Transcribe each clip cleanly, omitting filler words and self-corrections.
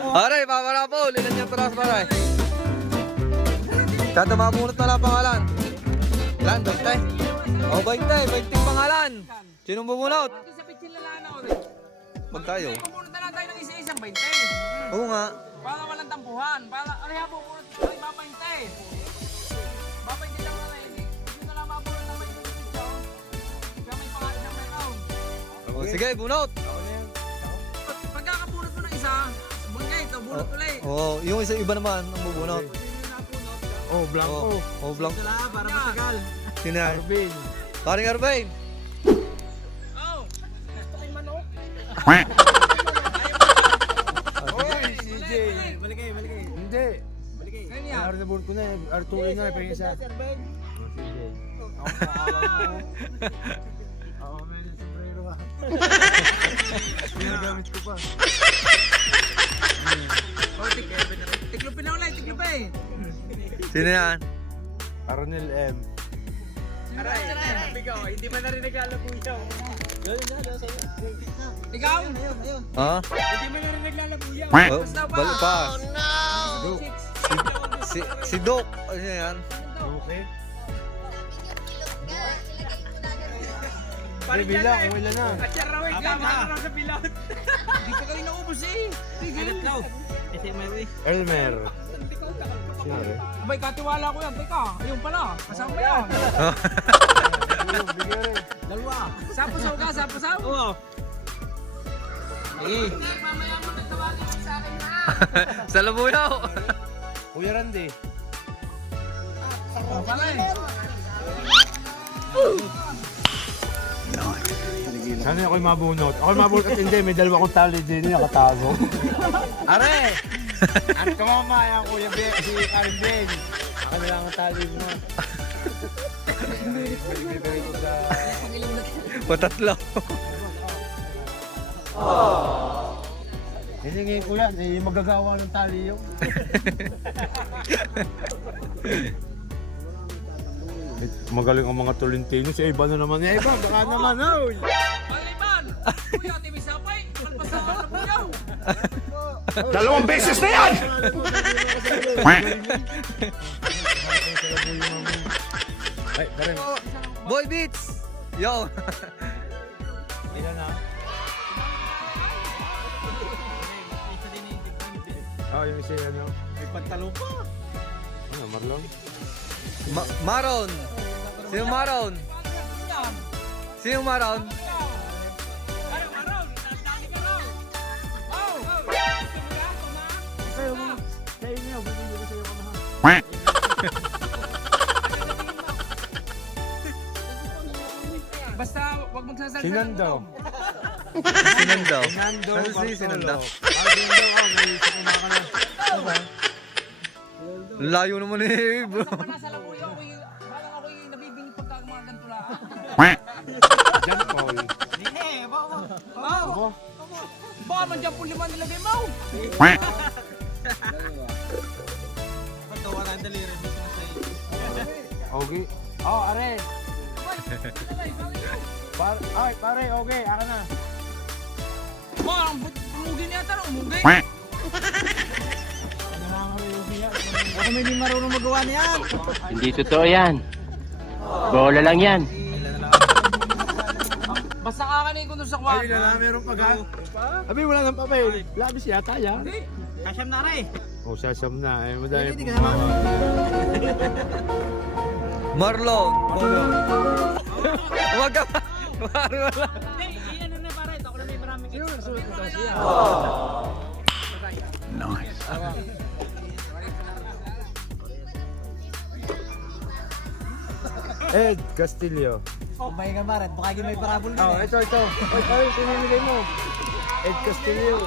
Aray, paparapol. Ilan yung turas, paray? Tato mabunot na lang pangalan. Ilan? 20? O, 20 pangalan. Sinong bumunot? Ito sa pitsin lalana ko. Wag tayo. Pumunot na lang tayo ng isa-isang 20. Oo nga. Para walang tampuhan. Para, ano yan, pumunot tayo babante. Babante lang na lang. Hindi na lang mabunot na 20 dito. Kaya may pangalan ng meron. O, sige, bunot. Pagkakabunot mo ng isa, bangga ito, bunot ulit. Oo, yung isa iba naman ang bubunot. Oh, blanco. Oh, blank. Wala, para matagal. Sino yan? Arvin. Paring Arvin. Oh! Gusto kay manok. Oy, CJ. Balik kayo. Hindi. Ganyan. Arnabur ko na eh. Artuloy na eh. Pahingin sa... CJ. Ako may yung sombrero ah. Ginagamit ko pa. Oh, tiklupin na ulit, tiklupin. Sino yan? Aronel M. Aray, bigaw, hindi man na rin naglalabuyaw. Ikaw? Ha? Hindi man na rin naglalabuyaw. Oh, Basta ba? Balpas. Oh, no! Si Doc. Ano yan? Okay. Parang Bila, yan, kung ilan na. At siya rawig lang, makakaroon sa pilot. Hindi pa kayo naubos eh. Tigil. Elmer. Sino rin? Abay, katiwala ko yan. Teka, ayun pala. Kasama yan. Bigyan rin. Dalawa. Sapusaw ka, sapusaw? Oo. Sige. Mamaya mo nagtawagin mo sa akin ha. Sa Labuyaw. Kuya Randy. Pala eh. Sana ako'y mabunot. Ako'y mabunot at hindi. May dalawa kong tali din nakatago. Are! At kumamaya ang Kuya Ben, si Karin Ben. Ako na lang ang tali mo. Bibigay ko sa... Patatlo. Hindi ko yan. Eh, magagawa ng tali yun. Magaling ang mga Tolentino. Si Iba na naman. Eh, Iba, baka naman. Oy! Maliman! Kuya, timisapay. Malpasa ka na buyaw. 2 beses na yan! Ay, parang. Boy Beats. Yo. Ilan na? Oh, yung isa ano? May pantalo pa. Ano, Marlon? Maron. Sino Maron? Sino Maron? Kayo niyo, bibili ko sa'yo kamahan. Basta wag magsasalita. Sinando. Sinando. Sinando. Ano si Sinando? Sinando, may isa kumaka na. Layo naman eh. Basta pa nasa labuyo, parang ako'y nabibingit pagka mga gantulaan. John Paul. Wow! Baka man dyan po 5 nilagay mo! Okay. Oh, are. Ay, pare, okay, aka na. Baka ang umugi niya ata, umugi! Baka may di marunong magawa niyan! Hindi totoo yan. Bola lang yan. Basta kakanin ko doon sa kwarto. Ay, na meron pag ha? Abi, wala nang papel. Labis yata yan. Hindi! Kasyam na rin! Oh, sasam na. Eh, madami Hindi po. ka naman. Marlon. Huwag ka pa. Marlon. Iyan na pare, ako na may maraming extra. Ed Castillo. Kumain ka pare, baka may parabol Oh, ito. Oy, pare, sinimigay mo. Ed Castillo.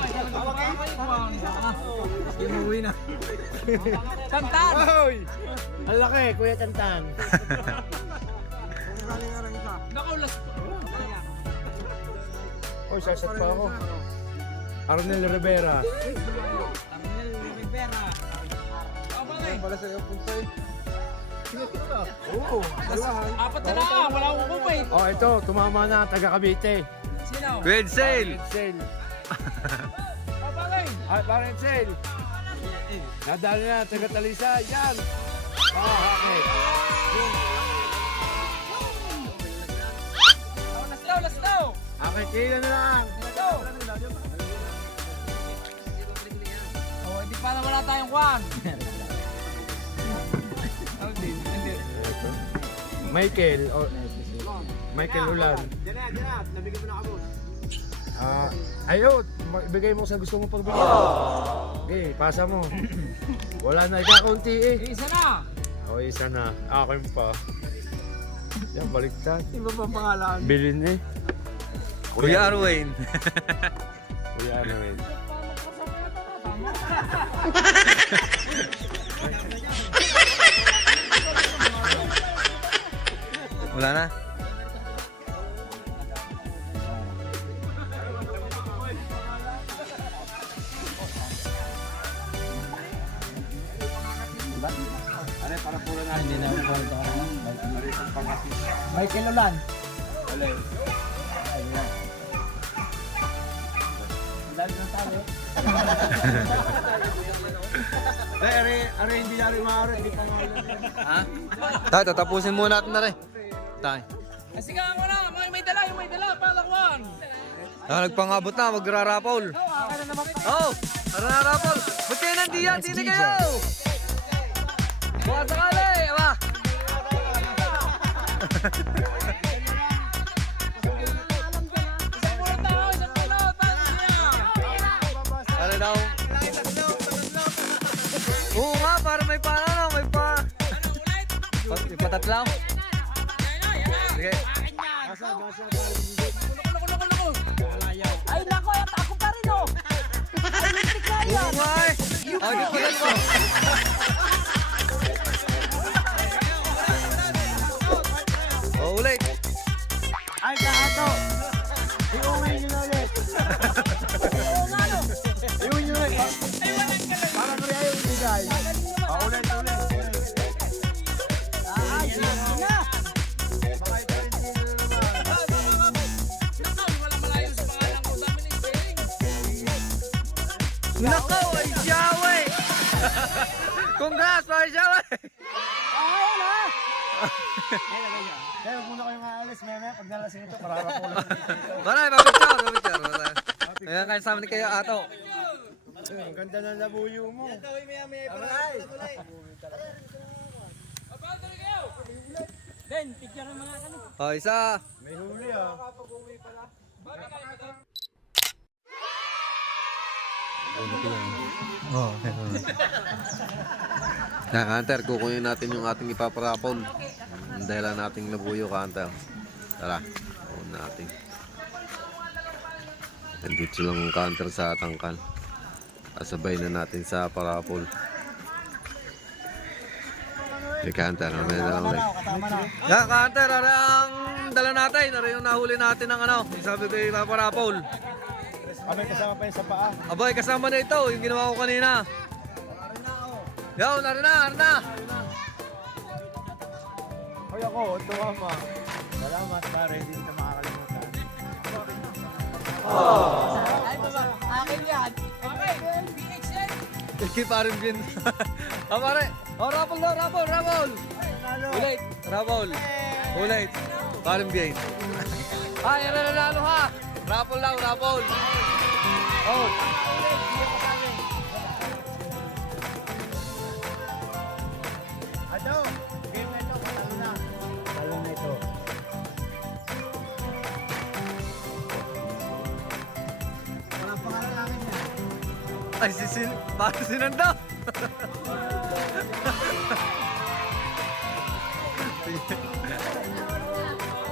Inuwi na. Tantan! Hoy! Ang laki, Kuya Tantan. Nakaulas pa. Oy, sasat pa ako. Arnel Rivera. Arnel Rivera. Para sa'yo, punta eh. Oo, dalahan. Apat na lang, wala akong kupay. Oh, ito, tumama na, taga Cavite. Sino? Red Sail. Sale. Papalay. Ay, parang Excel. Nadali na, taga Talisay. Yan. Okay. Last now! Okay, kailan na lang. Oh, hindi pa na wala tayong kwan. Michael. Michael Ulan. Diyan na. Nabigyan mo na ako. Ayun, ibigay mo sa gusto mo pagbigay. Okay, pasa mo. Wala na, ikakunti eh. Isa na! O, isa na. Akin pa. Yan, baliktad. Iba pa pangalan. Bilin eh. Kuya Arwin. Kuya ano eh. Wala na. Michael Ulan. Are hindi na rin maaari. Hindi pa Tay, tatapusin muna natin na rin. Tay. Sige nga na, may dala, palakwan. Nagpangabot na, magrarapol. Oh, magrarapol. Ba't kayo nandiyan? Sino kayo? Buka sakali, ba? Isang pulot, paano niya? Ano daw? Oo nga, para may panalo, may pa... Patatlaw? Sige. Ay nako, ako pa rin oh. Ay, lintik na Oo yan. nga eh. Oh, di ko lang mo. Oh, ulit. Ay, kaato! Iuwi nyo na ulit! Iuwi nyo ulit! Para ko rin ayaw ibigay. Ulit. Ay, sige na. Nako, ay siyawe! Congrats, ay siyawe! Ayun ah. Kaya huwag muna kayong aalis, meme. Pag nalasing ito, pararapulan. Maray, papicture. Ayan kayo sa amin kayo, ato. Ang ganda ng labuyo mo. Ben, picture ng mga kanu. Oh, isa. May huli ah. Oh, Hunter, kukunin natin yung ating ipaparapol. Dahil lang nating labuyo, Hunter. Tara, kukunin natin. Nandito lang ang Hunter sa tangkal. Kasabay na natin sa parapol. Hunter, mamaya na lang ulit. Yan, Hunter, ari ang dala natin. Ari yung nahuli natin ng ano. Yung sabi ko yung ipaparapol. May kasama pa yun sa paa. Abay, kasama na ito. Yung ginawa ko kanina. Yo, nari na. Hoy ako, ito mama. Salamat pare, hindi na makakalimutan. Ay, baba. Akin yan. Okay, PXN. Iki pa rin din. Pare. Oh, rapol daw, rapol. Ulit, rapol. Ulit. Paring bien. Ay, nanalo ha. Rapol daw, rapol. Oh. Ano? Game na ito, patalo na. Patalo na ito. Walang pangalan namin yan. Ay, bakit sinanda?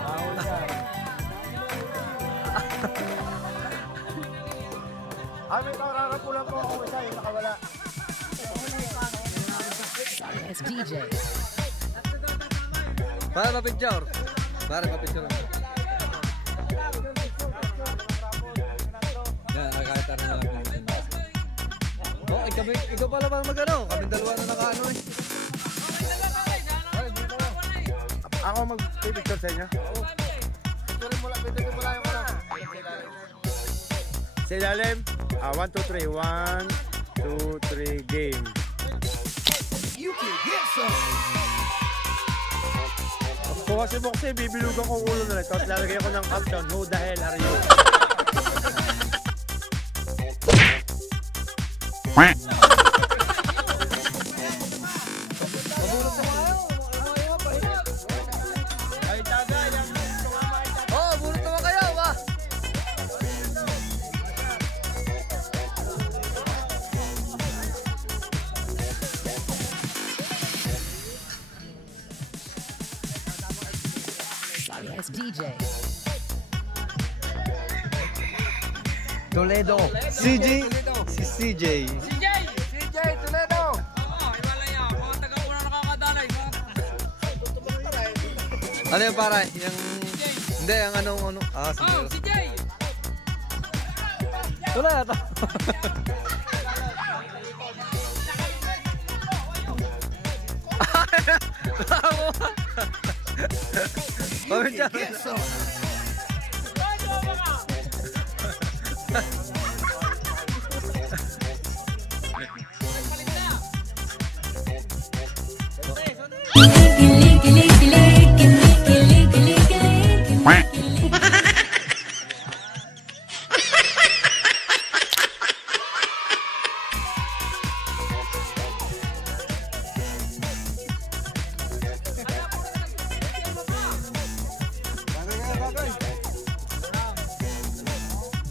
Ahol ka. May rarapulan po ako isa, yung nakawala. Para mapicture. Yan, nakakita na lang. Oh, ikaw pala ba magano? Kami dalawa na nakaano eh. Ako mag-picture sa inyo? Picture mo lang yung ano. Sa ilalim. 1, 2, 3. 1, 2, 3, game. Kung kasi bukse, bibilugan ko ulo na ito at lalagay ko ng caption, who the hell are you? Oh, bunot naman kayo, ba? Yes, DJ. Toledo. CJ. Si CJ. CJ! CJ Toledo. Oo, iwala yan. Mga taga-una nakakadalay. Ano yung para? Yung... Hindi, ang ano. Ah, Oh, siguro. CJ! Toledo.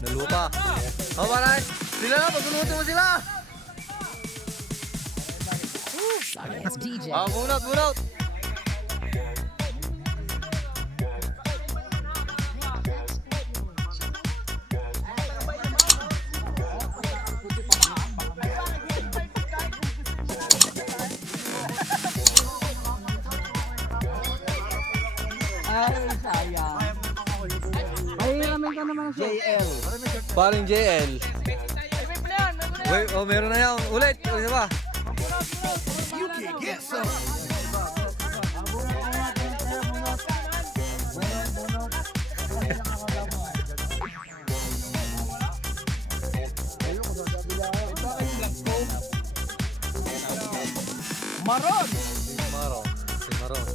Nalupa. Oh, para. Sila na, pagbunutin mo sila. Yes, DJ. Ah, bunot. Ay, sayang. Mahiramin ka naman sa JL. Paring JL. Ay, may plan! Wait, oh, meron na yan. Ulit, isa pa. Maron! Maron. Si Maron.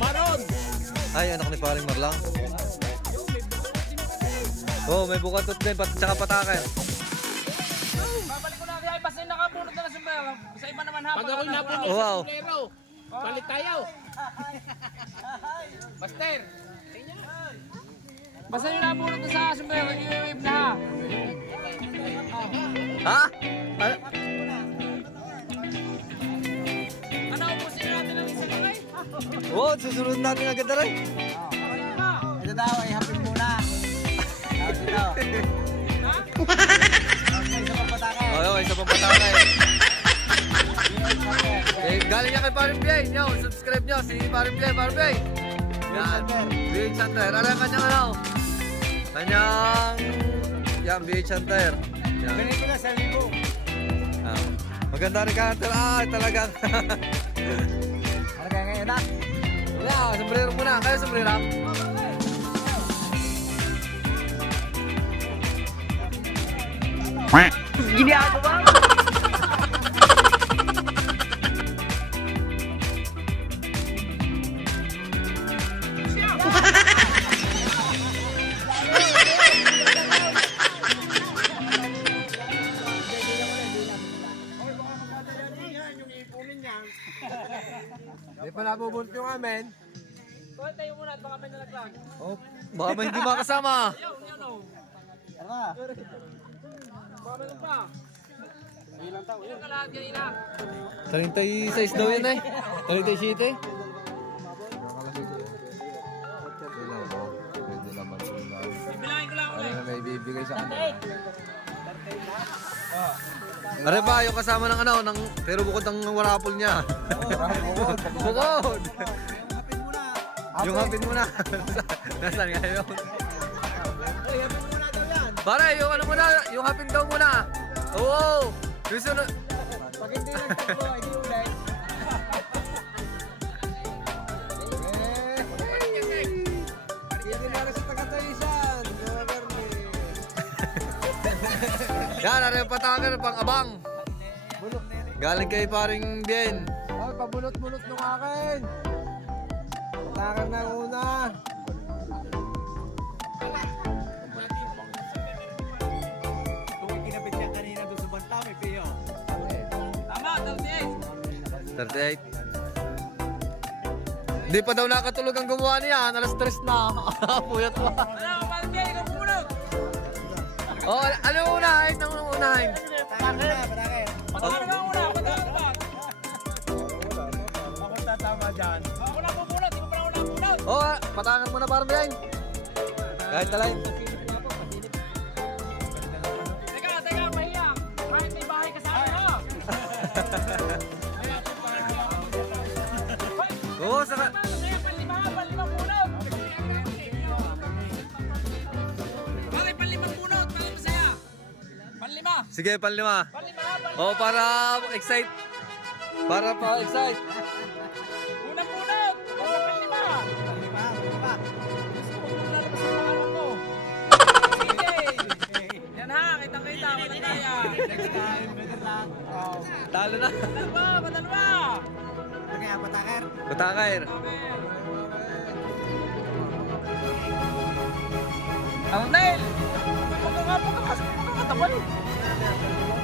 Maron! Ay, anak ni paring Marlang. Oh, may bukatot din, tsaka patakan. Babalik ko na kaya basta yung nakabunot na sombrero. Sa iba naman hapon. Pag ako'y napunod Oh, sa wow. sombrero, palit tayo. Baster! Basta yung nabunot na sa sombrero, i-wave na ha. Ha? Ano? Ano, ubusin natin ang isa na kayo? Oh, susunod natin agad na rin. Ito daw, ay hapin muna. Tapos ito. Isa pang patakay. Oh, isa pang patakan. Okay, galing niya kay Paring Piay. Nyo, subscribe nyo si Paring Piay. Yan, BH Hunter. Alam ang kanyang ano? Kanyang... Yan, BH Hunter. Yan. Ganito na sa libo. Ah, maganda rin ka, Hunter. Ah, talagang. Ano kaya ngayon na? Yeah, sombrero muna. Kayo sombrero? Di pa nabubunot yung amin. Hoy, tayo muna at baka may nalaglag. Oh, baka may hindi makasama. Yan o. Ano ka? Baka meron pa. Ilang kalahat yan ilang? 36 daw yun eh. 37 eh. Ibilangin ko lang ulit. May bibigay sa kanila. Are ba, yung kasama ng ano, ng, pero bukod ang warapol niya. Bukod! Yung hapin mo na. Nasaan nga yun? Pare, yung ano muna, yung hapin daw muna. Oo! Yung sunod. Pag hindi nagtakbo, hindi ulit. Hindi na rin sa Yan, ano yung pataker, pang-abang. Galing kay paring Bien. Ay, pabulot-bulot nung akin. Takar na una. Kung kinabit niya kanina doon sa banta, may piyo. Tama, 38. 38. Hindi pa daw nakatulog ang gumawa niya. Alas 3 na. Puyat pa. Ano, Palmay, ikaw pumunod. Oh, ano yung unahin? Ano yung unahin? Patakan na una, patakan ba? Ako tatama dyan. Ako na pumunod, ikaw pa na una pumunod. Oh, patakan mo na parang Bien. Kahit talay. Teka, mahiya. Kahit may bahay ka sa akin, ha? Oo, saka... Masaya, panlima punot. Bakit panlimang punot? Bakit masaya? Panlima. Sige, panlima. Panlima. Oh, para excite. Para pa-excite. Unang punot. Basta panlima. Gusto ko muna lalabas ang pangalan ko. Sige. Yan ha, kitang-kita. Walang kaya. Next time, better luck. Oh. Talo na. Padalwa. Kaya patakar. Pataker. Arnel! Pagkakatabal eh.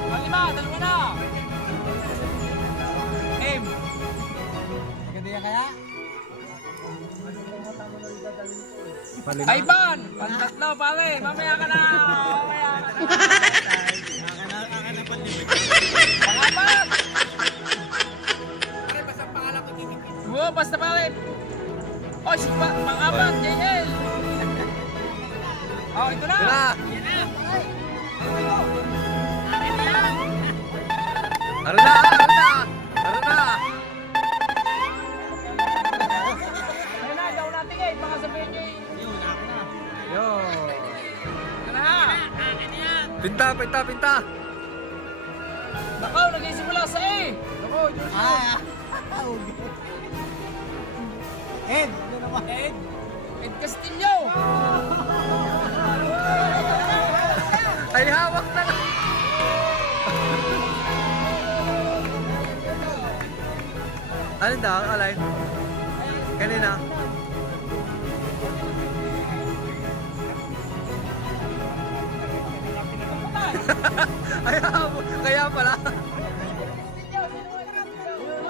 Panlima, dalawa na. Aim. Ganda yan kaya? Ivan! Pantatlo pare, mamaya ka na. Pangapat! Oo, basta pare. Oh, pangapat, JL. Oh, ito na. Ito na. Ano na? Ano na? Ano na? Ayun na, daw natin eh. Baka sabihin nyo eh. Yo. Ito na. Pinta, pinta, pinta. Nakaw, nag-isimula sa eh. Ah. Ed, ano naman? Ed. Ed Castillo. Ay, hawak na lang. Alin daw? Alin? Kanina. Ay, kaya pala.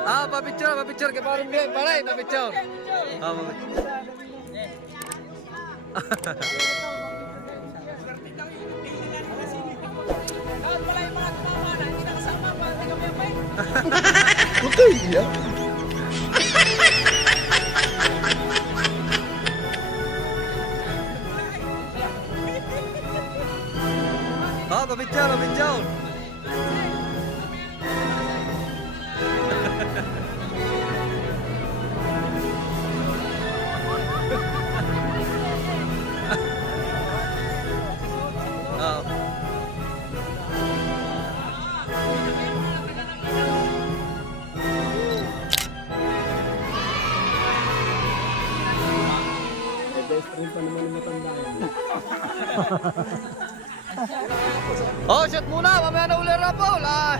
Ah, papicture, papicture. Kaya parang bien. Pare, papicture. Ah, papicture. Lahat pala yung mga tumama na hindi nakasama pa. Hindi kami ang bay. Ah, papicture, papicture. Ah. Oh, shot muna. Mamaya na uli rapol. Ah.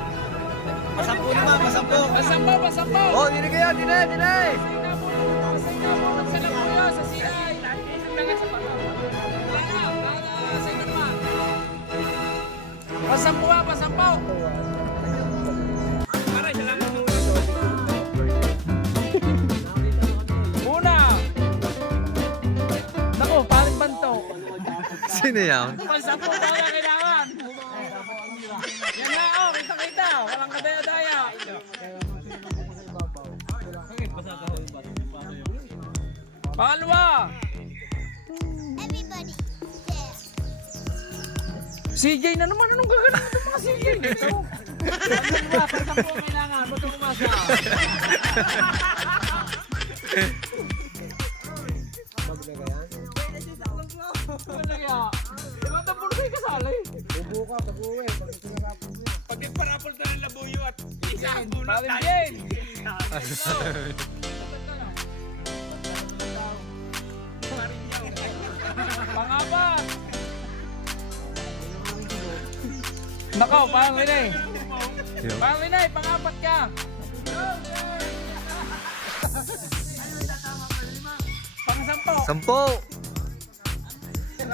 Masampo naman, masampo. Masampo, masampo. Oh, dini kaya, dini, dini. Sa Lapuyo, sa CI. Pasampo ha, pasampo. Una. Naku, paring banto. Sino yan? Pasampo pa na kailangan. Yan na, oh, kita-kita. Walang kadaya-daya. Pangalawa. CJ na naman. Anong gagawin ng mga CJ nito? Pasampo kailangan. Ba't ang umasa? Ano kaya? Ba't ang puno kayo kasali? Bubuka, pag-uwi. Pag iparapol na ng labuyo at isa ang bunot Paring tayo. Jen. Pangapat. Nako, parang Rene. Yo. Parang Rene, pang-apat ka. Pang-sampo. 10.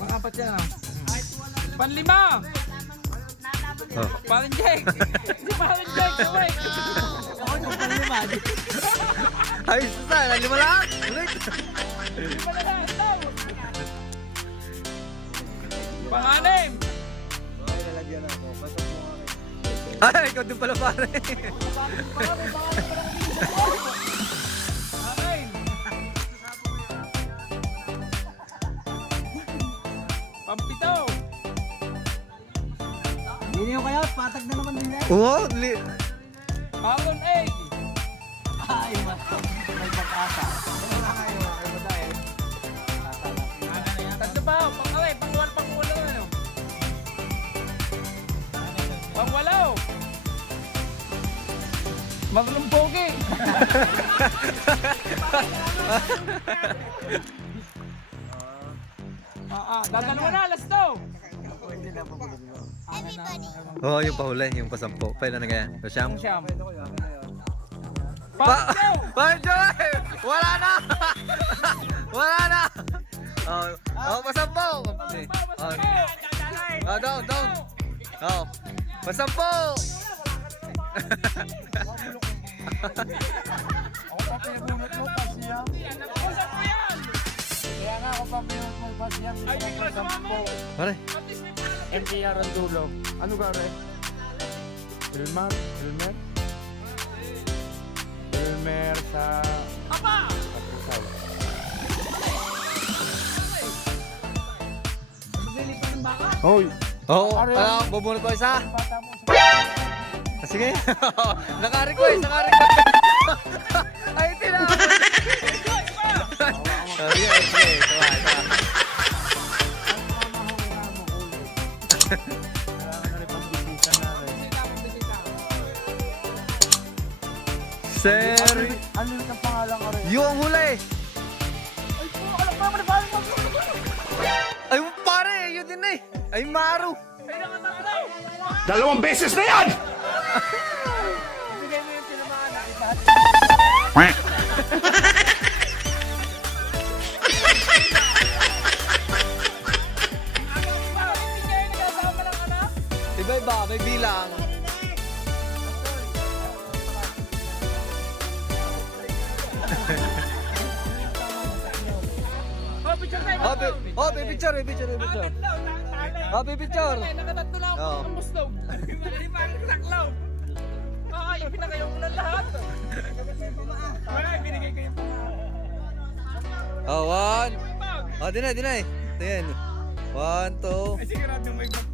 Pang-apat yan ah. Pan-5. Oh. Parang Jake. Si parang Jake, kaway. Ay, saan? 5 lang? Ulit. Lima na lang, daw. Pang-anim. Ay, ikaw din pala pare. Anim. Pang-pito. Hindi nyo kayo, patag na naman din eh. Oo, Alon egg. Ay, may pag-asa. Tatlo pa, pang-away, pang-walo na ano. Pang-walo. Marlon Pogi. Dadalawa na, last two. Oo, yung pahuli, yung pasampo. Pailan na kaya? Siyam? Siyam. Pa! Pang-two. Joy! Wala na! Wala na! Pasampo! Down. Pasampo! Ako pa pinabunot mo, pasiyang. Kaya nga ako pa pinabunot mo, pasiyang. Ay, bigla sumama. Pare, NTR ang dulo. Ano ka rin? Elmer sa... Apa! Kapusaw. Hoy! oo, bubunot ko isa. Sige. Naka-request. Ay, tinawag. Sige. Tawa. Sir, Ano yung pangalan ka rin? yung huli. Ay, pare, yun din eh. Ay, Maru. Dalawang beses na yan! Bigay mo yung tinamaan na iba. Hindi kayo nagkasama ng anak? Iba-iba, may bilang. Oh, picture tayo. Picture. Picture. Nakatatlo na ako Oo. ang mustog. Hindi pa rin saklaw. Ay, pinakayo ko na lahat. Wala, binigay ko yung Oh, 1. Oh, dinay. Tingin. 1, 2. Ay, siguradong may bag.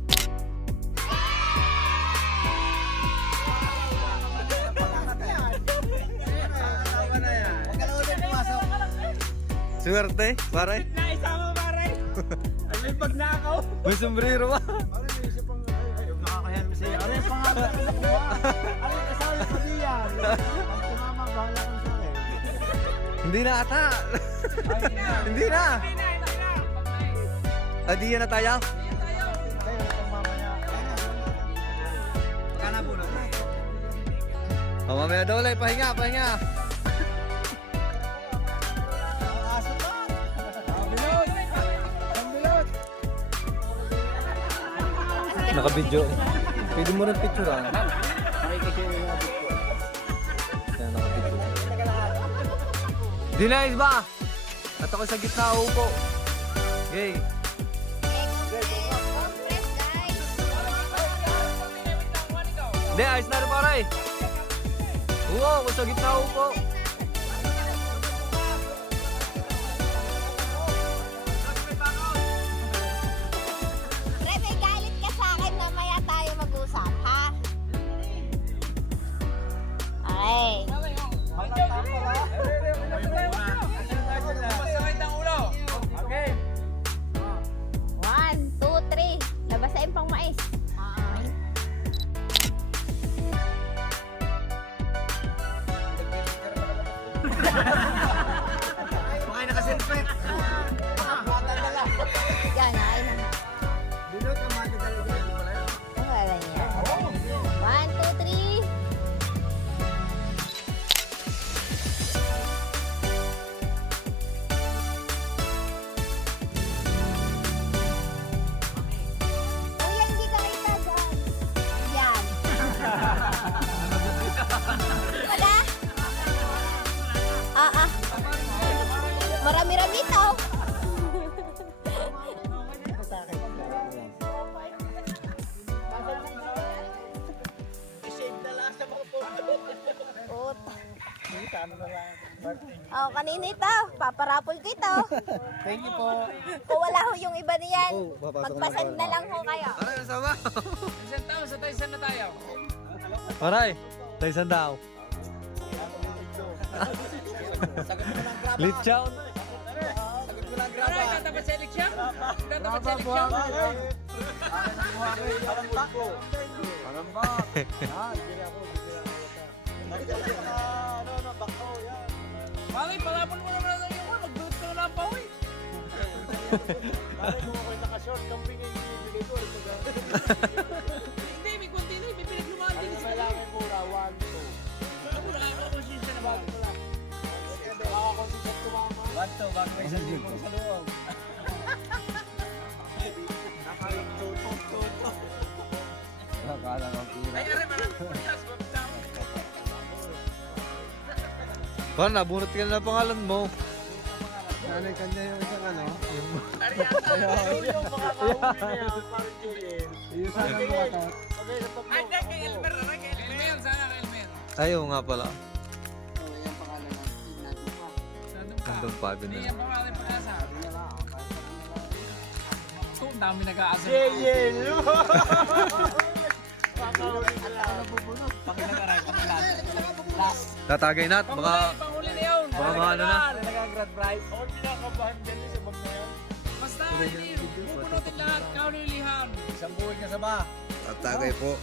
Huwag ka na ulit pumasok. Swerte, pare. Naisama ba, Ray? Ay, may bag na ako. May sombrero ba? Nakakayan mo siya. Ano yung pangalan ko nakuha? Ano yung kasali ko diyan? Ang tumama, bahala kang sa akin. Hindi na ata. Hindi na. Di na tayo. Tayo, itong mamaya. Huwag ka na bunot. Oh, mamaya daw ulit. Pahinga. Aso pa. Naka-video. Pwede mo rin picture ah. Yan, naka-video. Dinays ba? At ako sa gitna upo. Okay. Hindi, ayos na rin pare. Oo, ako sa gitna upo. Pre, may galit ka sa akin, mamaya tayo mag-usap, ha? Okay. Masakit ang ulo. Okay. 1, 2, 3. Labasain pang mais. Kumain na kasi Yan, ay na. Bunot ang mga dala dyan. Oh, kanina ito. Paparapol ko ito. Thank you po. Kung wala ho yung iba niyan, magpasend na lang ho kayo. Aray, nasama. Isang taon, sa Tyson na tayo. Aray, tayo daw. Litchown. Aray, tatapat sa eleksyon? Tatapat sa eleksyon? Bakit? Palapon mo naman ang yung magdudot ka lang pa, uy. Hindi, may konti na, may pinaglumaan din. Kailangan mura, 1, 2. Mura ka ako siya na bago. Bato, bago may isang libong sa loob. Nakala ko pira. Ay, aray, marami po niya. Parang nabunot ka na ng pangalan mo. Nanay kanya yung isang ano. Yung mga kahuli na yan, parang Julian. Yung isang ano bata. Ay, hindi, kay Elmer, aray, kay Elmer. Sana kay Elmer. Ayaw nga pala. Yung pangalan natin, Sandong ka. Nandun pa, Hindi binala. yan pangalan pag-asa. Kung dami nag-aasa. Tatagay nat, baka Panghuli na yun. baka mga ano na. nag-grad prize. Basta, hindi. Pupunutin lahat. Kaulilihan. Isang buhay ka sa ba? Tatagay po.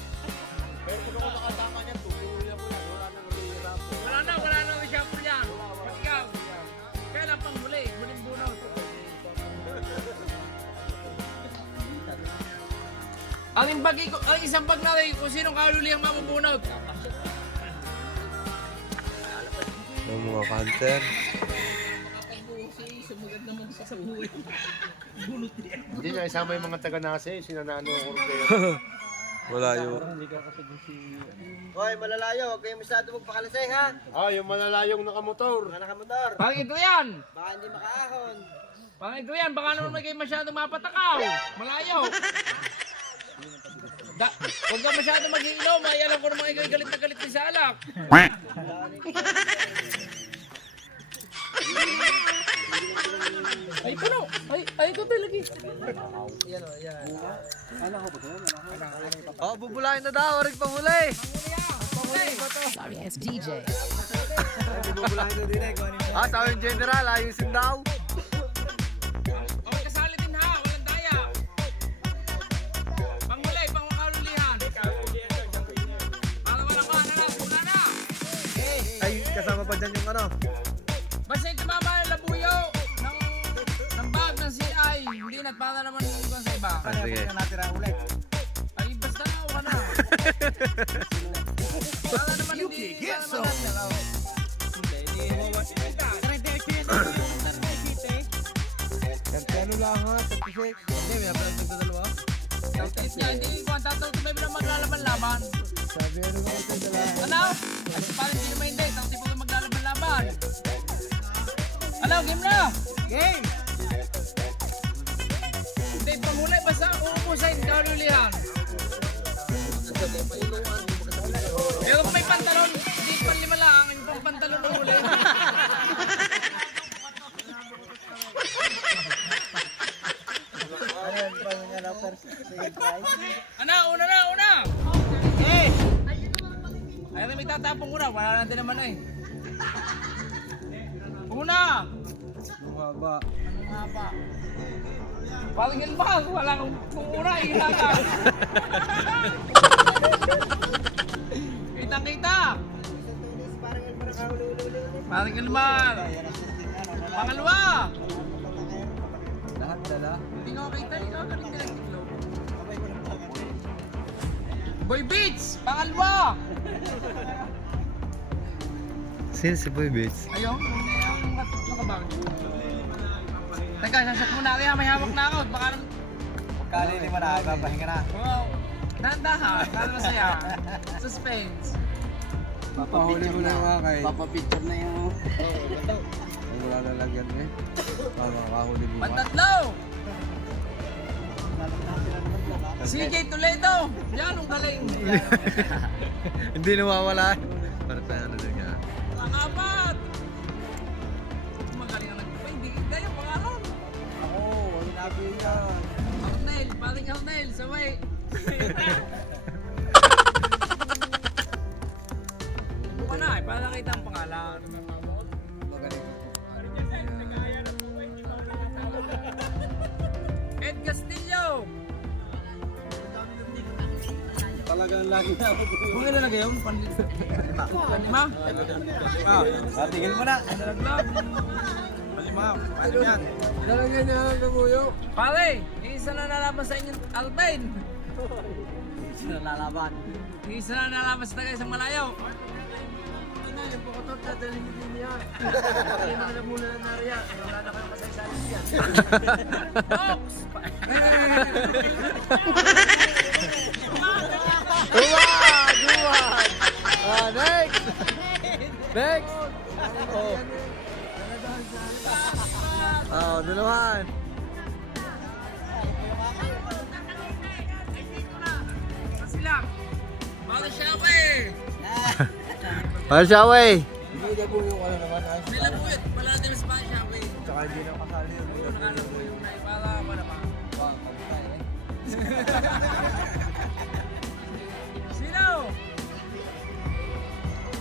Wala na reshuffle yan. Ikaw. Kailan panghuli? Huling bunot. Ang isang bag natin kung sinong kaulilihang mamubunot. Yung mga kanter. Hindi niya isama yung mga taga-nase, sinanano ko rin. Wala yun. Hoy, malalayo. Huwag kayong masyado magpakalasing, ha? Yung malalayong nakamotor. Mga nakamotor. Pangit ito yan. Baka hindi makaahon. Pangit ito yan. Baka naman may kayo masyadong mapatakaw. Malayo. Huwag ka masyado mag-iinom. Ay, alam ko naman ikaw galit na galit din sa alak. Ay, puno. Ay, ito talaga. Oh, bubulahin na daw. Arig panghuli. Sorry, it's DJ. Sabi yung general, ayusin daw. Okay, kasali din ha. Walang daya. Panghuli, pangmakalulihan. Para walang ka. Una na. Ay, kasama pa dyan yung ano. Basta yung tumama yung labuyo ng bag ng CI. Hindi na, para naman yung sa iba. Sige. Natira ulit. Ay, basta na, wala na. Para naman hindi. Ano lang ha, 36. Hindi, may napalag nagdadalawa. Tip niya, hindi ko ang tatawag tumay na maglalaban-laban. Sabi ano nga ito dala. Ano? Ay, parang hindi naman hindi. Tawag tipo maglalaban-laban. Ano, game na? Game! Hindi, panghuli. Basta uubusin, kalulihan. Pero kung may pantalon, hindi pa 5 lang. Yung pang pantalon ng huli. Ano, una na, una! Eh! Ayaw na may tatapong una. Wala natin naman eh. Una! Haba. Anong haba? Parang yun ba? Wala kang kung una, ihila ka. Kitang-kita! Parang yun naman. Pangalawa! Lahat dala. Hindi nga kita, ikaw ka rin pinagtiklo. Boy Beats! Pangalawa! Sino si Boy Bates? Ayun, yung nakabang. Teka, sasat muna kaya may hawak na ako. Baka naman, Kalili mo na, ipapahinga na. wow. Dahan-dahan, para masaya. Suspense. Papahuli mo na nga kay. Papapicture na yung... Ay, wala na lagyan eh. Makakahuli mo. Pantatlo! CJ Toledo! Yan ang galing. Hindi nawawala. Para tayo ano din nga. Pangapat! Arnel, paring Arnel, sabay. Buka na, para nakita ang pangalan. Ed Castillo. Talagang lagi na ako. Kung ilalagay yun, panlima? Tingin mo na. Lalagyan niya lang kabuyo. Pare, isa na nalaban sa inyong Alvin. Sino lalaban? Isa na nalaban sa Tagay sa Malayaw. Yung pukotot na dalhin din niya. Kaya mga muna na nariya. Wala na kayo kasaysayan niya. Box! Duwan! Next! Next! Oh. Oh, dalawan. Sila. Mga Shaway. Shaway! Hindi na po yung ano naman. Nila po yun. Wala na din sa mga Shaway. Tsaka hindi na kasali yun. Yung nakalam po yung naipala pa naman. Sino?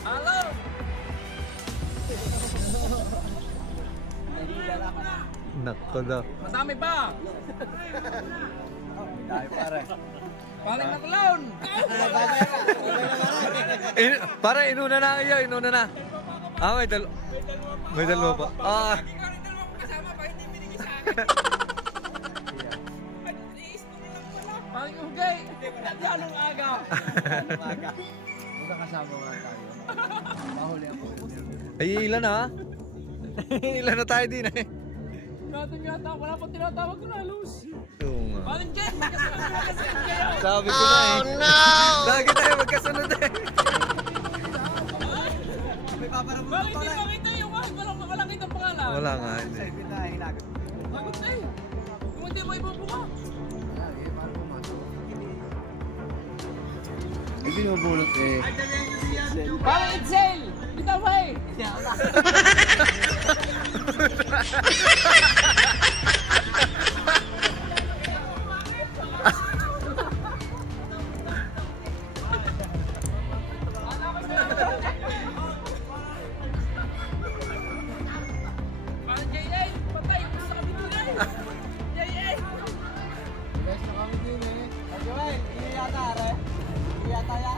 Hello? Nako daw. Madami pa. Dahil pare. Paling na clown. Para inuna na kayo, inuna na. May dalawa pa. Ah. Paling hugay. Lalong aga. Huwag kasama nga tayo. Mahuli ako. Ay, ilan na? Ilan na tayo din eh. Natin yata. Wala pang tinatawag ko na lose. Oo nga. Paling Jen. Magkasunod kayo. Sabi ko na eh. Oh no! Lagi tayo magkasunod eh. Bakit hindi makita yung kahit walang kitang pangalan? Wala nga. Hindi. Lagot na eh. Kung hindi mo ibubuka. Hindi mo bulot eh. Parang Itzel! Bitaw ba eh? Parang J.A. Patay! Gusto kami doon eh! J.A. Guys, na kami din eh. Joel, hindi yata are. Hindi yata ya.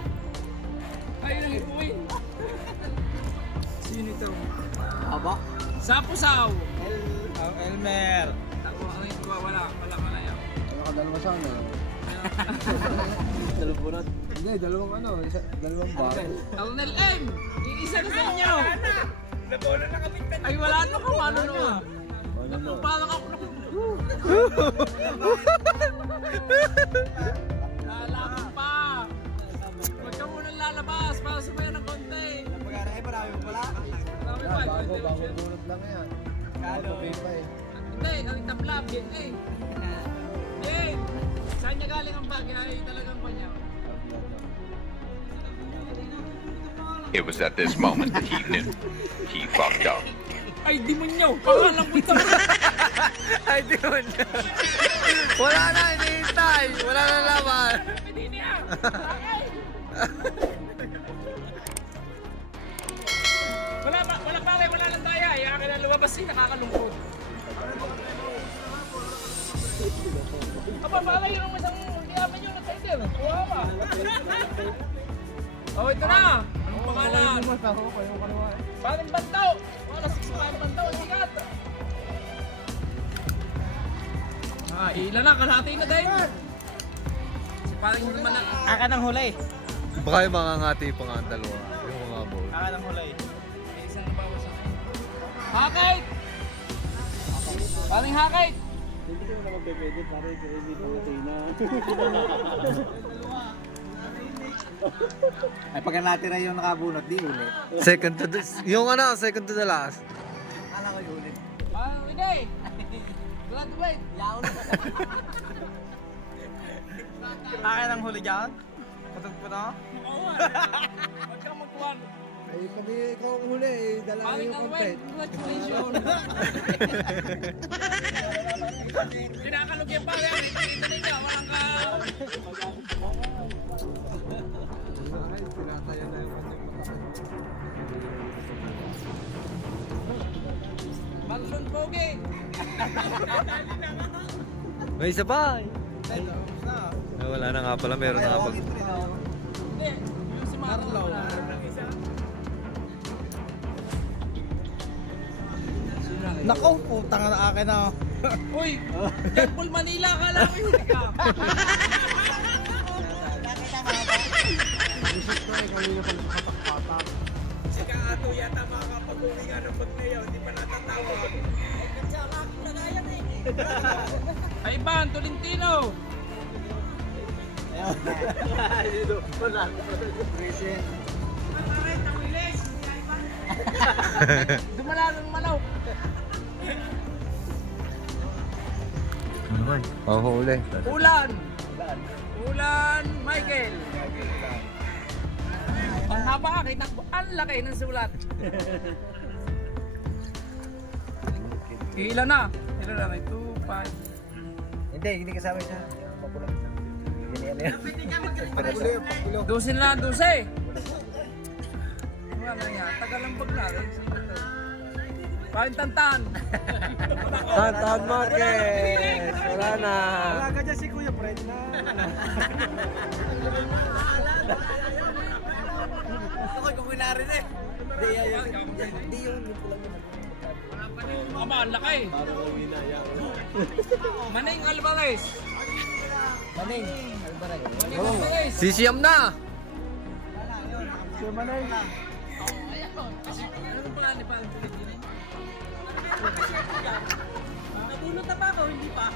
Ayun ang ipuin. Sino ito? Aba? Sapusaw! Elmer. Ako ang iba, wala yan. Nakadalawa sana. Dalawang bunot. Hindi, dalawang ano. Dalawang bar. Arnel M! Iisa na sa inyo! Nabola na kami. Ay wala na kung ano nun. Ano no? Parang ako lalaban pa! Huwag ka munang lalabas para sumaya ng konti. Pagkara eh, marami mo pala. Marami pa. Bago bunot lang yan. Kalo. Pa eh. Hindi, ang tablab, yan eh. Yan! Saan niya galing ang bag? Ay talagang kanya. It was at this moment that he knew he fucked up. Ay, demonyo! Pangalan ko ito! Ay, di mo na. Wala na, hinihintay. Wala na laban. Hindi niya! Wala pare, wala lang daya. Yung akin na lumabas eh, nakakalungkot. Aba, pare, yung isang diyaman yung nag-title. Kuha pa. Oh, ito na! Anong pangalan? Paring Bantaw! Wala, 65 Bantaw, ang sikat! Ah, ilan na, kalahati na dahil. Si paring naman na... Aka ng huli. Baka yung mga ngati pa nga ang dalawa. Yung mga ball. Aka ng huli. May isang bawas sa akin. Hakait! Paring Hakait! Hindi ko na magpepede para hindi ko na. Ay, pagka natira yung nakabunot, di ulit. Second to the... Yung ano, second to the last. Akala ko yung ulit. Paring Riday! Graduate! Yaon! Akin ang huli dyan? Patag po na? Huwag kang magkuhan! Ay, pag ikaw ang huli, eh, dala Paring yung Alwet! content. Congratulations! Kinakalog yung pa yan. Ito ninyo. Walang ka... Maglun pogi. May isa pa. Wala na nga pala, meron na nga pala. Hindi. Yung si Marlaw. Nako, putang na akin na. Uy! Deadpool Manila ka lang. Si Kaato yata makakapag-uwi nga ng pagnayaw, hindi pa natatawa. Ay, Van, Tolentino. Dumala ng manaw. Oh, huli. Ulan. Ulan, Michael. Ang haba ka, kita ko, ang laki ng sulat. Ilan na? Ilan na? 2, 5. Hindi kasama siya. Mapulang siya. Yan. 12 na, 12. Wala na yan. Tagal ang bag natin. Pahin tantan. Tantan Marquez. Wala na. Wala ka dyan si Kuya Fred na. Ako kung kinarin eh. Hindi yun. Aba, ang laki. Maning Alvarez. Maning. Maning Alvarez. Sisiyam na. Si Manay. Ano pa ni Paul Tolentino? Nabulot na ba ako? Hindi pa.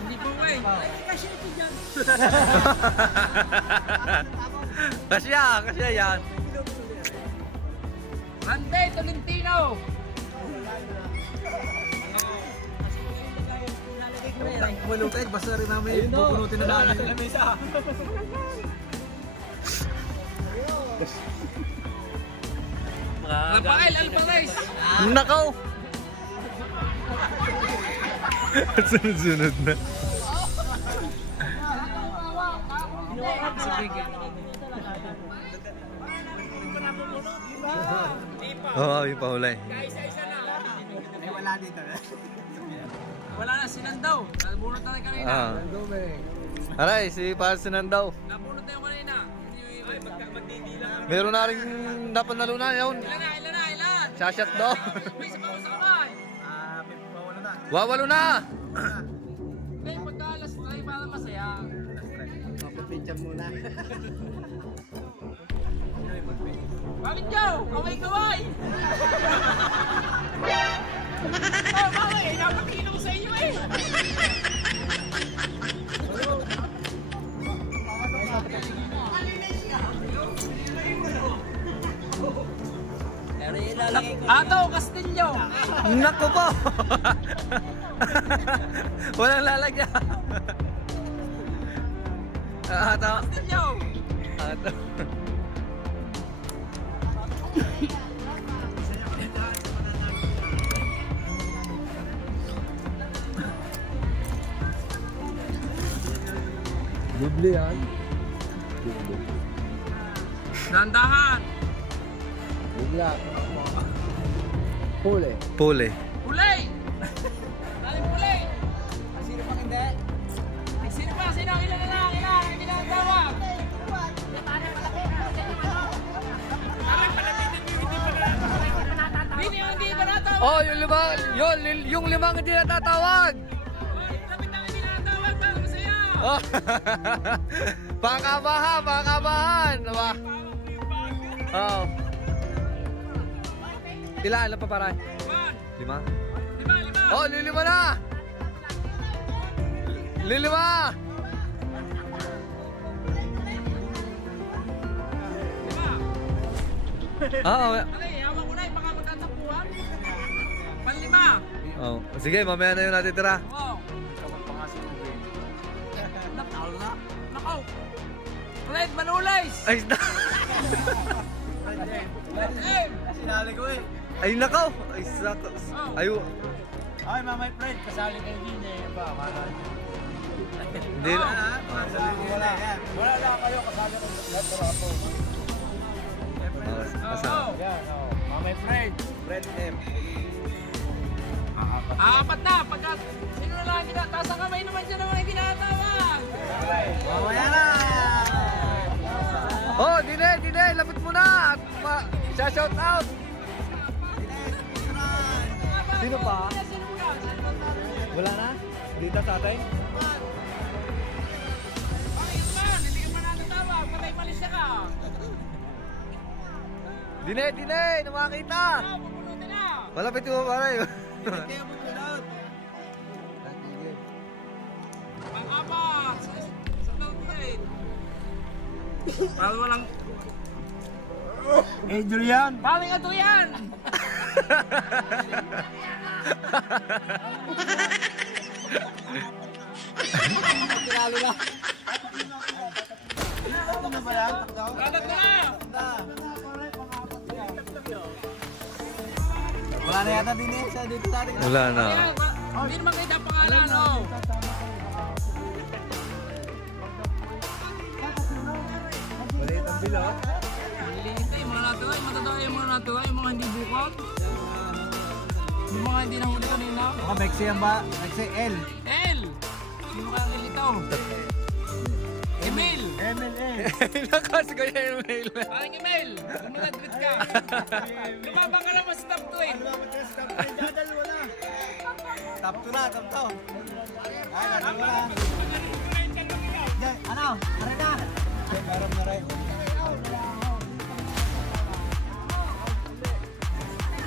Hindi po eh. Kasi ito dyan. Kasya yan. Rande Tolentino. Malupit, basta rin namin pupunutin na namin. Sa lamesa. Rafael Alvarez. Nakaw. Sunod-sunod na. Oo, yung pahulay. Wala dito. Wala na, sinandaw. Nabunot na rin kanina. Ah. Aray, si Parsinan daw. Nabunot na yung kanina. Meron na rin dapat nalunan yun. Ilan? Shashot daw. May isa pa ako sa kamay. Wawalo na. Hindi, pagka-alas na rin para masaya. Mapapicture muna. Bakit Joe? Kaway-kaway! Oh, bakit? Napatingin ako sa inyo eh! Ato, Castillo! Nako po. Walang lalagyan. Ato. Castillo! Ato. Bibli yan. Nandahan! Bigla. Huli. Puli. Pulay! Daling pulay! Sino pang hindi? Ay, sino pa? Sino? Ilan na lang? Ilan? Hindi na ang tawag! Hindi ba natawag? Oh, yung limang hindi natatawag. Lapit na hindi na natawag para masaya! Oh. Pangkabahan. Diba? Oh. Ilan pa para? Lima! 5? Oh, lilima na! Lilima! Oo. Alay, hawak ko na eh, baka magkatapuan. Panlima! Oh. Sige, mamaya na yung natitira. Oo. Nakaw na? Nakaw! Red Manulays! Ay, Red! Sinali ko eh. ay nakaw! Ay, sako. Ay, Ay, mamay friend, kasali kayo din eh. Ba, Hindi na. Wala lang kayo, kasali ko sa lahat ng rapo. Kasama. Yan, mamay friend. Friend M. Apat na. Pagka sino na lang taas ang kamay naman siya naman yung tinatawag. Mamaya na! Oh, Dine, lapit mo na. Shout out. Sino pa? Wala na? Dito sa atin? Hindi ka pa natatawag. Patay malis ka. Dine, namakita. Pupunutin na. Malapit mo pare. Kaya mo pinod! Pang-apat. Sa downgrade. Para walang... Adrian! Paling ato yan! Tinalo na! Ano na ba yan? Kalat na! Wala na yata din eh, sa dito sa atin. Wala na. Ayan, hindi naman kita pangalan, oh. Maliit ang bilog. Maliliit yung mga natuwa, yung matatawa yung mga natuwa, yung mga hindi bukot. Yung mga hindi nahuli kanina. Baka Mexi yan ba? Mexi L. L! Yung mga ilito. Emil! MLA. Nakas ko yung email. Parang email! Lumalagrit ka. Lumabang ka lang sa top 2 eh. Dadalwa na. Top 2 na, top 2. Ay, dadalwa na. Yan, ano? Aray na. Meron na rin.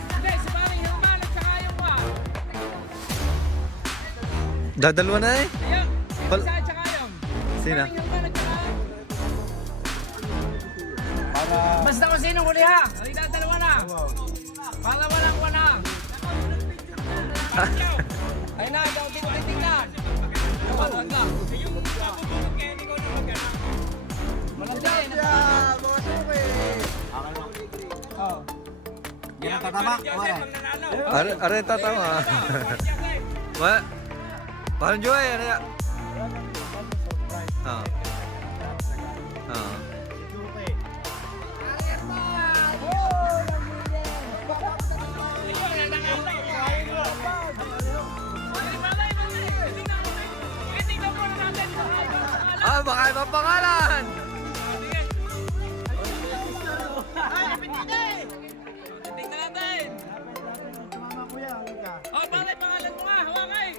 Hindi, si Paring Hilman at saka yung pa. Dadalwa na eh. Ayan, si Pal- Isa at saka yung. Sino? Paring Hilman at saka. Basta kung sino huli ha. Ay, dadalawa na. Para walang wana. Ay na, ikaw din ko ay tingnan. Wag ka. Walang dyan. Yan ang tatamak. Wala. Are tatama. Ma. Parang Joy ano ya? Ah. Ah. Ah, baka ibang pangalan. Tingnan natin. Oh, bakit pangalan mo nga? Hawakay.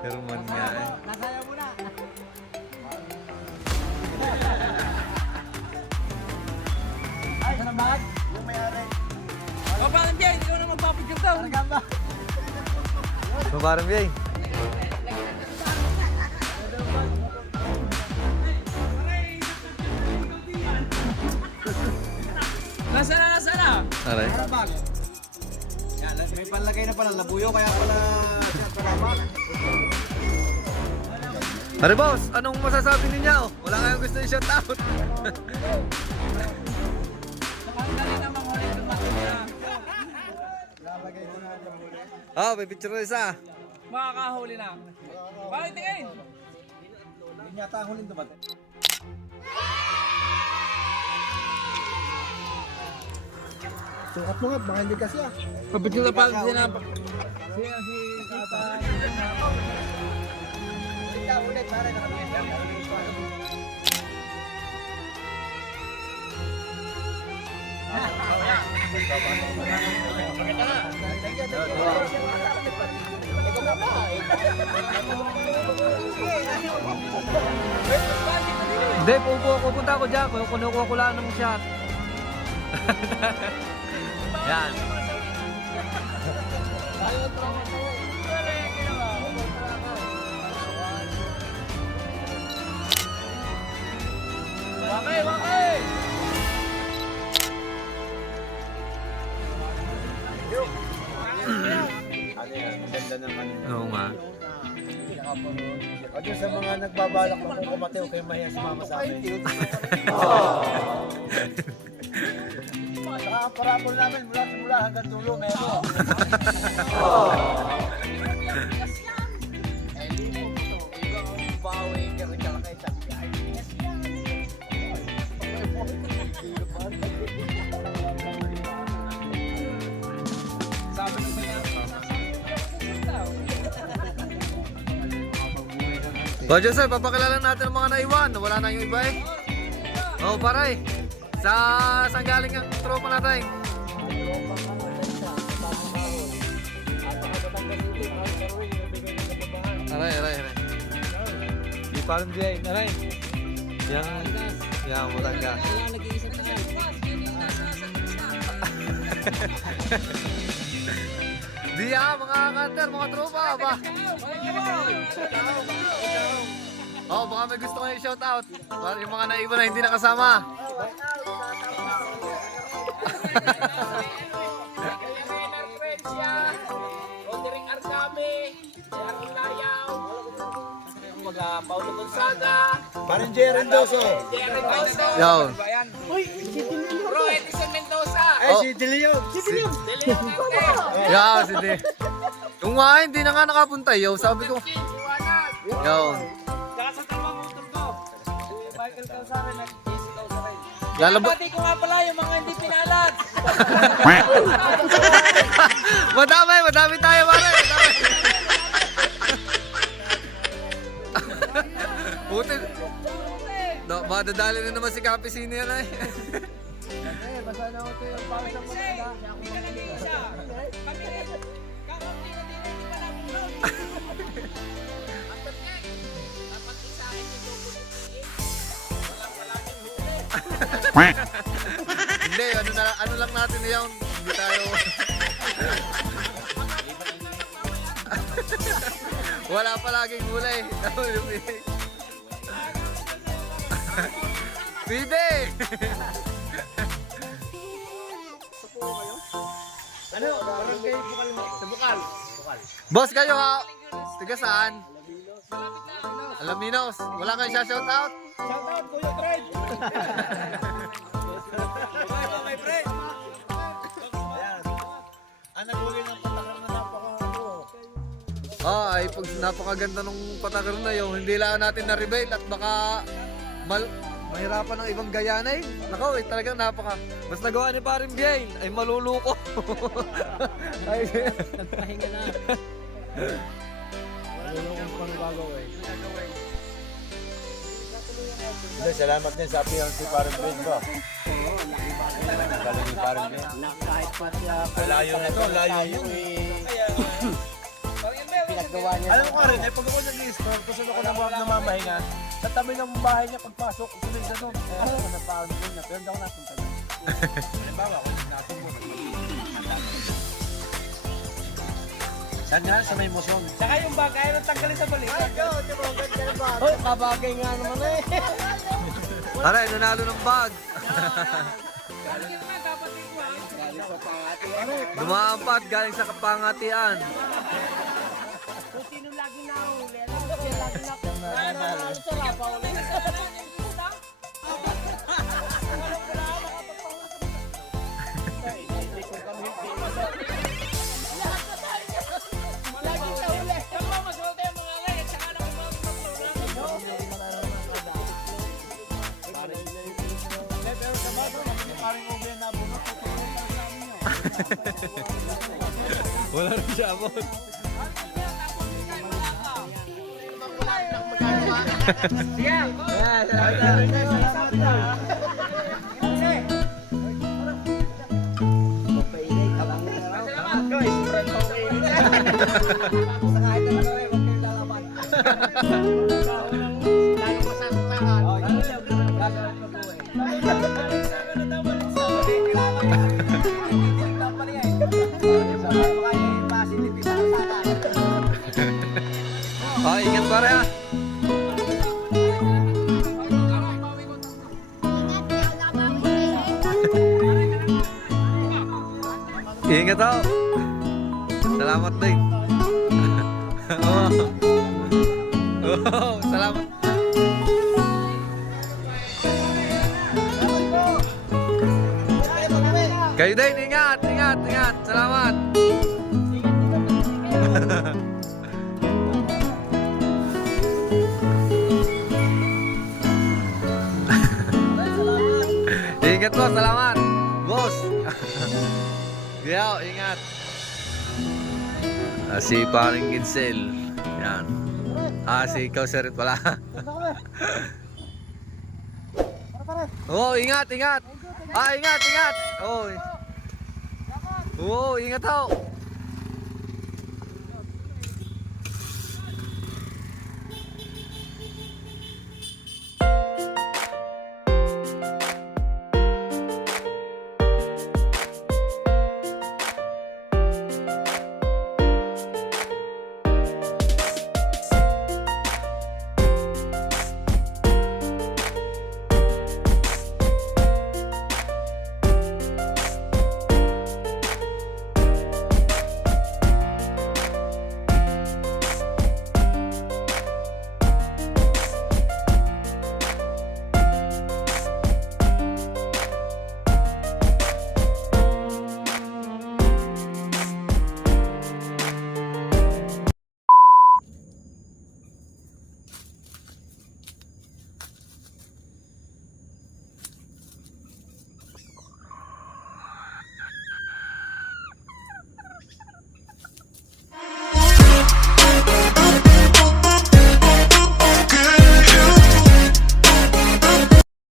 Herman nga eh. Nasaya mo na. Ay, saan ang bag? Yung may-ari. Oh, parang Jay, hindi ko na magpapicture daw. Gamba. Mabarang biyay. Nasaan na? Aray. Ano bag? Yan, may panlagay na pala. Labuyo, kaya pala siya tatamak. Are boss, anong masasabi ninyo? Wala kayong gusto i-shout out. Dali namang huli ng mga Lalagay ko na yung huli. Ah, may picture na isa. makakahuli na. Bakit tingin? Hindi yata ang huling dumating. Sukat mo nga, baka hindi kasi ah. Pabicture na pala sila. Ikaw ulit, pare, nakabigay lang. Hindi, pupunta ako dyan. Kunukuha ko lang ng shot. Yan. Wakay, wakay! Ganda naman. Oo nga. O dun sa mga nagbabalak na kung kumati o kayo mahiya sumama sa amin. Saka ang parapol namin mula simula hanggang dulo meron. O, Joseph, papakilala natin ang mga naiwan. Wala na yung iba eh. Oo, paray. Saan galing ang tropa natin? Aray. Di parang Jay. Aray. Yang Batangas. Di mga kanter, mga tropa ba? Oh, baka may gusto kayo shout out. Para yung mga naiwan na hindi nakasama. Rodering Arcame, Aaron Layaw, Paulo Gonzaga, Parang Jerry Mendoza. Jerry Mendoza, Yo. Bro Edison Mendoza, Si Delio. Delio Marte, Yeah, sige. Yung nga, hindi na nga nakapunta. Yo, sabi ko. Iwanag, Yo. saka sa dalawang motor ko, si Michael Calzare, nag-JC Calzare. Lalabas. Pati ko nga pala yung mga hindi pinalag. Madami tayo, pare. Madami. Buti. Madadali na naman si Capisini yan ay. Hindi, ano lang natin yan. Hindi tayo. Wala palaging gulay. Pide! Ano? Parang kayo sa Bukal. Boss kayo ha? Tiga saan? Alaminos. Wala kang shout out? Shout out, Kuya Fred. My friend. Ayan. Nagugin ng patakar na napaka-ano. Ay pag napakaganda nung patakar na yun, hindi lang natin na-reveal at baka mahirapan ng ibang gayanay. Nakaw eh, talagang napaka. Mas nagawa ni Paring Biel ay maluluko. Ay, Nagpahinga na. Malulungkot pang gagawin. Salamat din sa appearance si Parang Fred ba? Galing ni Parang Fred. Kahit pa siya. Layo na to, layo yun. Pinagawa niya. Alam ko ka rin, pag ako nag-i-store, kung saan ako namamahinga, sa tabi ng bahay niya pagpasok, sunod sa doon. Kaya ako na Parang Fred na, pero hindi ako napunta doon. Halimbawa, ako nasunod mo. Saan nga? Sa may museum. Saka yung bag, kaya nang tanggalin sa balikat. Hoy, kabagay nga naman eh. aray, nanalo ng bag. Galing naman, dapat ikuha. Galing sa pangati. Dumaampat galing sa kapangatian. Kung sino lagi na huli, alam mo siya lagi na sa rapaw. Wala rin siya abot. Oh, ingat pare ha. Ingat ako. Salamat din. Salamat. Kayo din, ingat, ingat, ingat. Salamat. Ingat po, salamat. Boss. Gayaw, ingat. Si paring Ginsel. Yan. Si ikaw sir pala. Oh, ingat, ingat. Ingat, ingat. Oh. Oh, ingat ho.